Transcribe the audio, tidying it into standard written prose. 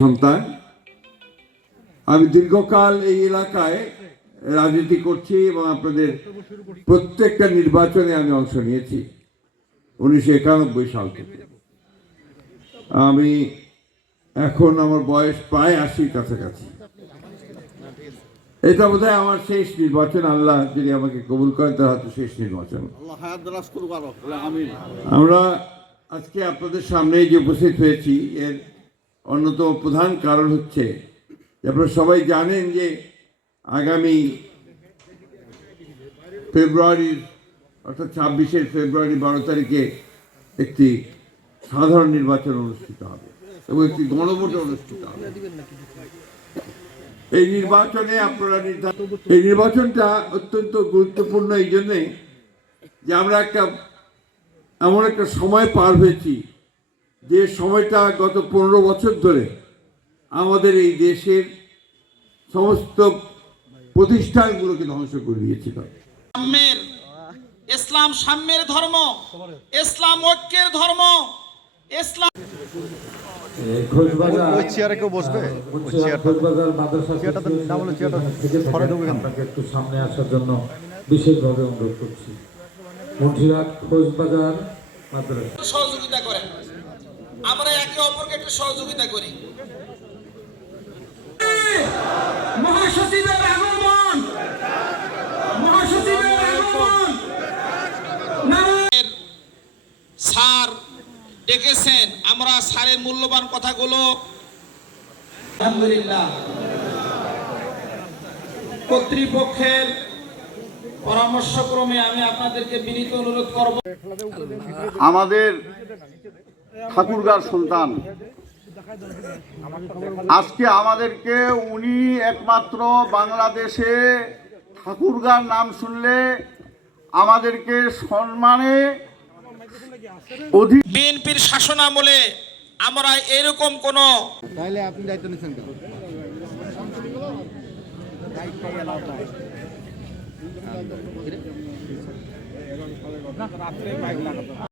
সন্তান। আমি দীর্ঘকাল এই এলাকায় রাজনীতি করছি এবং আপনাদের প্রত্যেকটা নির্বাচনে আমি অংশ নিয়েছি 1991 সাল থেকে। আমি এখন আমার বয়স প্রায় 80 কাছাকাছি। এটা বোধহয় আমার শেষ নির্বাচন, আল্লাহ যদি আমাকে কবুল করেন তার হয়তো শেষ নির্বাচন। আমরা আজকে আপনাদের সামনে যে উপস্থিত হয়েছি এর অন্যতম প্রধান কারণ হচ্ছে আপনারা সবাই জানেন যে আগামী ফেব্রুয়ারির অর্থাৎ 26 ফেব্রুয়ারি 12 তারিখে একটি সাধারণ নির্বাচন অনুষ্ঠিত হবে এবং একটি গণভোট অনুষ্ঠিত হবে। এই নির্বাচনে আপনারা এই নির্বাচনটা অত্যন্ত গুরুত্বপূর্ণ এই জন্যে যে আমরা এমন একটা সময় পার হয়েছি যে সময়টা গত 15 বছর ধরে আমাদের এই দেশের সমস্ত প্রতিষ্ঠানগুলোকে ধ্বংস করে দিয়েছিল। ইসলাম সাম্যের ধর্ম, ইসলাম ঐক্যের ধর্ম, ইসলাম একটু সামনে আসার জন্য বিশেষভাবে অনুরোধ করছি। মন্ঠিরাট খোঁজবাজার মাদ্রাসা সহযোগিতা করেন, আমরা একে অপরকে একটু সহযোগিতা করি। মহাসচিবের আগমন, মহাসচিবের আগমন। স্যার ডেকেছেন, আমরা স্যারের মূল্যবান কথাগুলো আলহামদুলিল্লাহ কর্তৃপক্ষের পরামর্শক্রমে আমি আপনাদেরকে বিনীত অনুরোধ করব। আমাদের ঠাকুরগাঁর সন্তান আজকে আমাদেরকে উনি একমাত্র বাংলাদেশে ঠাকুরগাঁর নাম শুনলে আমাদেরকে সম্মানে বিএনপির শাসনামলে আমরা এরকম কোন আপনি দায়িত্ব নিচ্ছেন